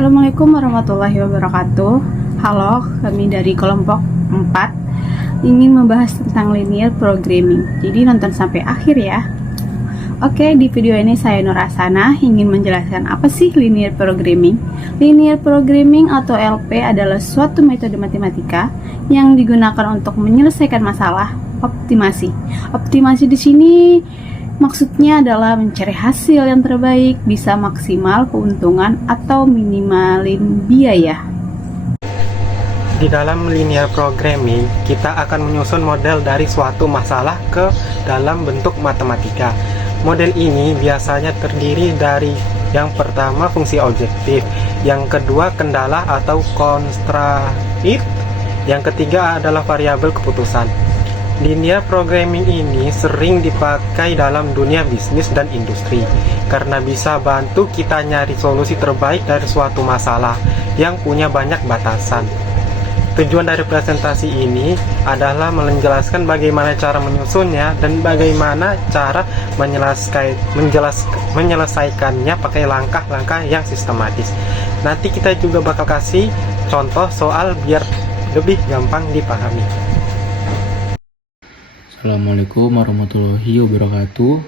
Assalamualaikum warahmatullahi wabarakatuh. Halo, kami dari kelompok 4 ingin membahas tentang linear programming. Jadi nonton sampai akhir ya. Oke, di video ini saya Nur Asana ingin menjelaskan apa sih linear programming. Linear programming atau LP adalah suatu metode matematika yang digunakan untuk menyelesaikan masalah optimasi. Optimasi di sini maksudnya adalah mencari hasil yang terbaik, bisa maksimal keuntungan atau minimalin biaya. Di dalam linear programming, kita akan menyusun model dari suatu masalah ke dalam bentuk matematika. Model ini biasanya terdiri dari yang pertama fungsi objektif, yang kedua kendala atau constraint, yang ketiga adalah variabel keputusan. Linear programming ini sering dipakai dalam dunia bisnis dan industri karena bisa bantu kita nyari solusi terbaik dari suatu masalah yang punya banyak batasan. Tujuan dari presentasi ini adalah menjelaskan bagaimana cara menyusunnya dan bagaimana cara menyelesaikannya pakai langkah-langkah yang sistematis. Nanti kita juga bakal kasih contoh soal biar lebih gampang dipahami. Assalamualaikum warahmatullahi wabarakatuh.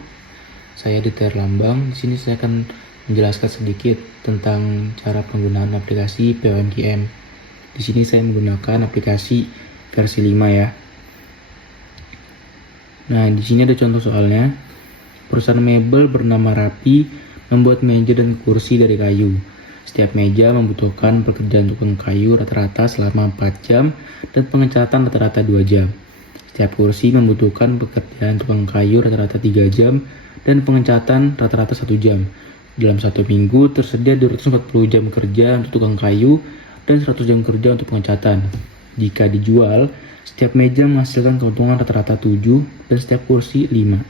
Saya Dita Lambang. Di sini saya akan menjelaskan sedikit tentang cara penggunaan aplikasi POMKM. Di sini saya menggunakan aplikasi versi 5 ya. Nah, di sini ada contoh soalnya. Perusahaan mebel bernama Rapi membuat meja dan kursi dari kayu. Setiap meja membutuhkan pekerjaan tukang kayu rata-rata selama 4 jam dan pengecatan rata-rata 2 jam. Setiap kursi membutuhkan pekerjaan tukang kayu rata-rata 3 jam dan pengecatan rata-rata 1 jam. Dalam 1 minggu tersedia 240 jam kerja untuk tukang kayu dan 100 jam kerja untuk pengecatan. Jika dijual, setiap meja menghasilkan keuntungan rata-rata 7 dan setiap kursi 5.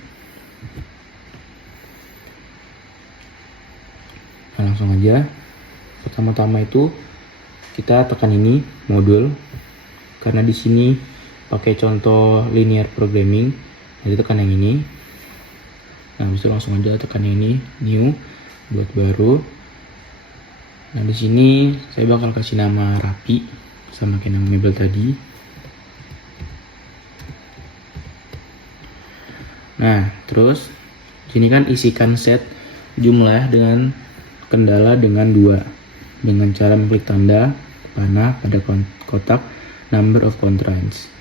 Nah, langsung aja. Pertama-tama itu kita tekan ini modul karena di sini pakai contoh linear programming. Jadi tekan yang ini. Nah, bisa langsung aja tekan yang ini new buat baru. Nah, di sini saya bakal kasih nama Rapi sama kayak nama mebel tadi. Nah, terus sini kan isikan set jumlah dengan kendala dengan 2 dengan cara mengklik tanda panah pada kotak number of constraints.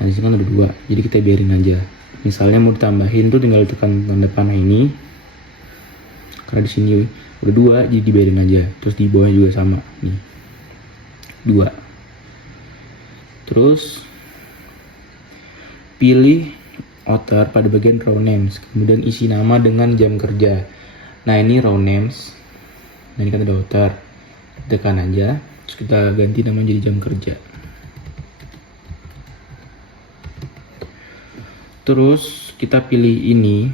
Nah, di sini kan ada 2, jadi kita biarin aja. Misalnya mau ditambahin tuh tinggal tekan tanda panah ini. Karena di sini udah 2, jadi dibiarin aja. Terus di bawah juga sama, nih 2. Terus pilih author pada bagian row names, kemudian isi nama dengan jam kerja. Nah, ini row names. Nah, ini kan ada author. Tekan aja, terus kita ganti nama jadi jam kerja. Terus kita pilih ini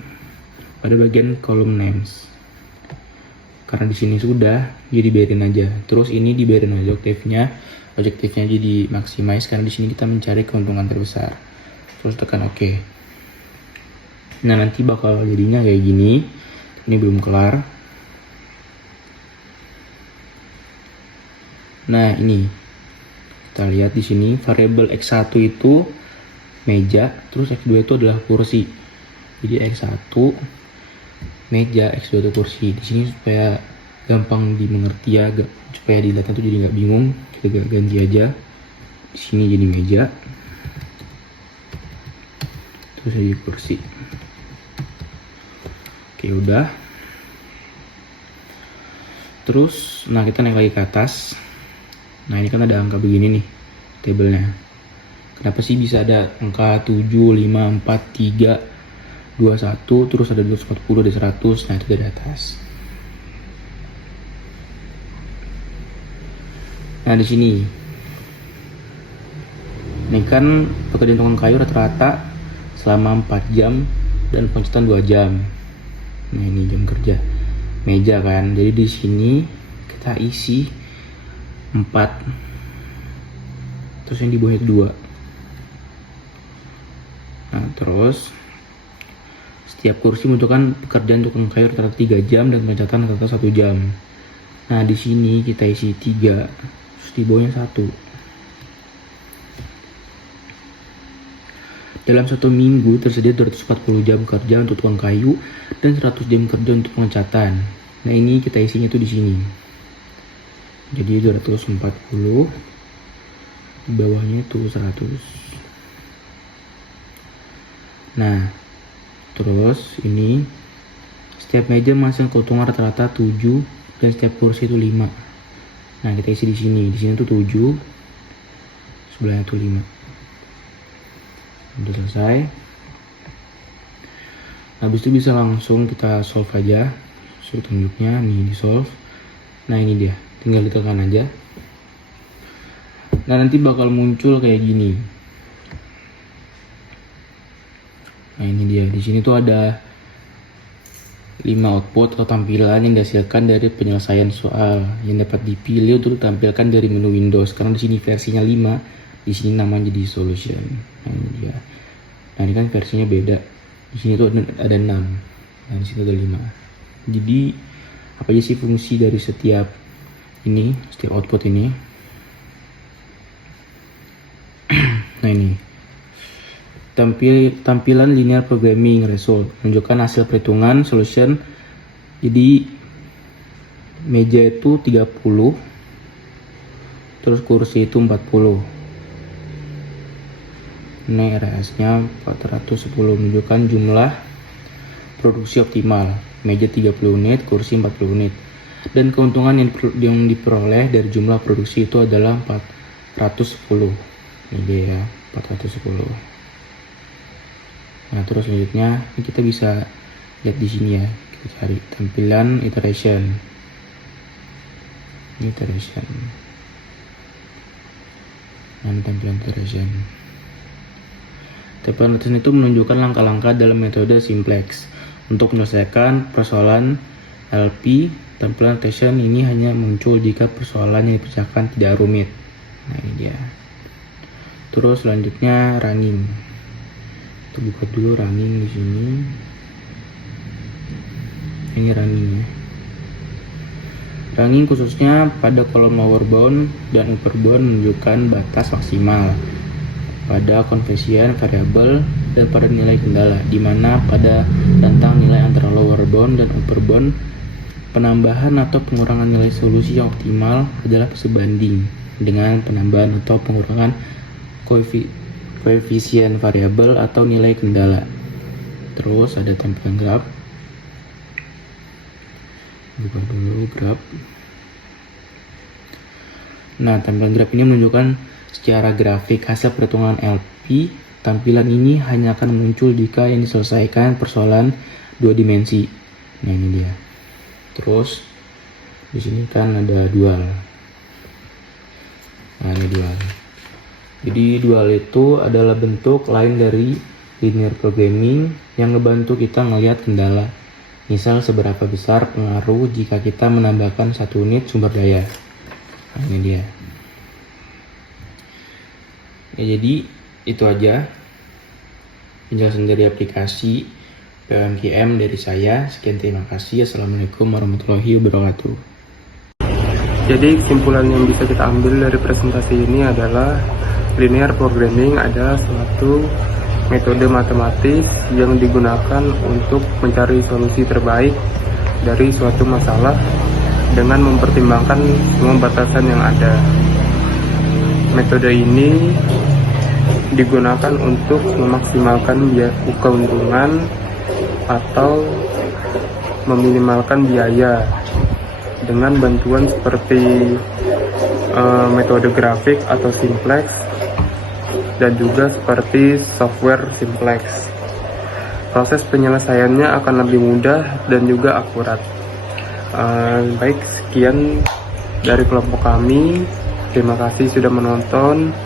pada bagian column names. Karena di sini sudah, jadi biarin aja. Terus ini dibiarin objektifnya jadi maximize karena di sini kita mencari keuntungan terbesar. Terus tekan OK. Nah, nanti bakal jadinya kayak gini. Ini belum kelar. Nah, ini kita lihat di sini variabel X1 itu meja, terus X2 itu adalah kursi. Jadi X1 meja, X2 itu kursi. Di sini supaya gampang dimengerti ya, supaya dilihatnya tuh jadi nggak bingung, kita ganti aja. Di sini jadi meja, terus jadi kursi. Oke, udah. Terus, nah kita naik lagi ke atas. Nah, ini kan ada angka begini nih tabelnya. Kenapa sih bisa ada angka 7, 5, 4, 3, 21, terus ada 240, ada 100, nah itu dari atas. Nah, di sini. Ini kan pekerjaan tukang kayu rata-rata selama 4 jam dan pengecatan 2 jam. Nah, ini jam kerja. Meja kan. Jadi di sini kita isi 4. Terus yang di bawah itu 2. Nah, terus setiap kursi membutuhkan pekerjaan tukang kayu rata-rata 3 jam dan pengecatan rata-rata 1 jam. Nah, di sini kita isi 3, terus di bawahnya 1. Dalam 1 minggu tersedia 240 jam kerja untuk tukang kayu dan 100 jam kerja untuk pengecatan. Nah, ini kita isinya tuh di sini. Jadi 240, di bawahnya itu 100. Nah, terus ini setiap meja masing keuntungan rata-rata 7 dan setiap kursi itu 5. Nah, kita isi di sini. Di sini tuh 7, sebelahnya tuh 5. Udah selesai. Habis itu bisa langsung kita solve aja. Suruh tunjuknya nih di solve. Nah, ini dia, tinggal ditekan aja. Nah, nanti bakal muncul kayak gini. Nah, ini dia. Di sini tuh ada 5 output atau tampilan yang dihasilkan dari penyelesaian soal yang dapat dipilih untuk ditampilkan dari menu Windows. Karena di sini versinya 5, di sini namanya jadi solution. Nah, ini dia. Nah, ini kan versinya beda. Di sini tuh ada 6. Nah, di sini ada 5. Jadi apa aja sih fungsi dari setiap output ini? Nah, ini tampilan linear programming result menunjukkan hasil perhitungan solution. Jadi meja itu 30, terus kursi itu 40. Ini RS-nya 410, menunjukkan jumlah produksi optimal. Meja 30 unit, kursi 40 unit. Dan keuntungan yang diperoleh dari jumlah produksi itu adalah 410. Ini dia ya, 410. Nah, terus selanjutnya ini kita bisa lihat di sini ya. Kita cari tampilan iteration. Ini iteration. Nah, ini tampilan iteration. Tampilan iteration itu menunjukkan langkah-langkah dalam metode simplex untuk menyelesaikan persoalan LP. Tampilan iteration ini hanya muncul jika persoalan yang dikerjakan tidak rumit. Nah, ini dia. Terus selanjutnya running. Kita buka dulu running di sini. Ini running ya. Running khususnya pada kolom lower bound dan upper bound menunjukkan batas maksimal pada konversian variabel dan pada nilai kendala, di mana pada rentang nilai antara lower bound dan upper bound penambahan atau pengurangan nilai solusi yang optimal adalah sebanding dengan penambahan atau pengurangan koefisien variabel atau nilai kendala. Terus ada tampilan graf. Buka dulu graf. Nah, tampilan graf ini menunjukkan secara grafik hasil perhitungan LP. Tampilan ini hanya akan muncul jika yang diselesaikan persoalan 2 dimensi. Nah, ini dia. Terus di sini kan ada dual. Nah, ini dual. Jadi dual itu adalah bentuk lain dari linear programming yang ngebantu kita ngelihat kendala. Misal seberapa besar pengaruh jika kita menambahkan 1 unit sumber daya. Nah, ini dia. Ya, jadi itu aja penjelasan dari aplikasi PMGM dari saya. Sekian, terima kasih. Assalamualaikum warahmatullahi wabarakatuh. Jadi kesimpulan yang bisa kita ambil dari presentasi ini adalah linear programming adalah suatu metode matematis yang digunakan untuk mencari solusi terbaik dari suatu masalah dengan mempertimbangkan semua batasan yang ada. Metode ini digunakan untuk memaksimalkan keuntungan atau meminimalkan biaya dengan bantuan seperti metode grafik atau simplex dan juga seperti software simplex. Proses penyelesaiannya akan lebih mudah dan juga akurat. Baik, sekian dari kelompok kami. Terima kasih sudah menonton.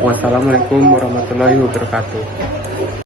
Wassalamualaikum warahmatullahi wabarakatuh.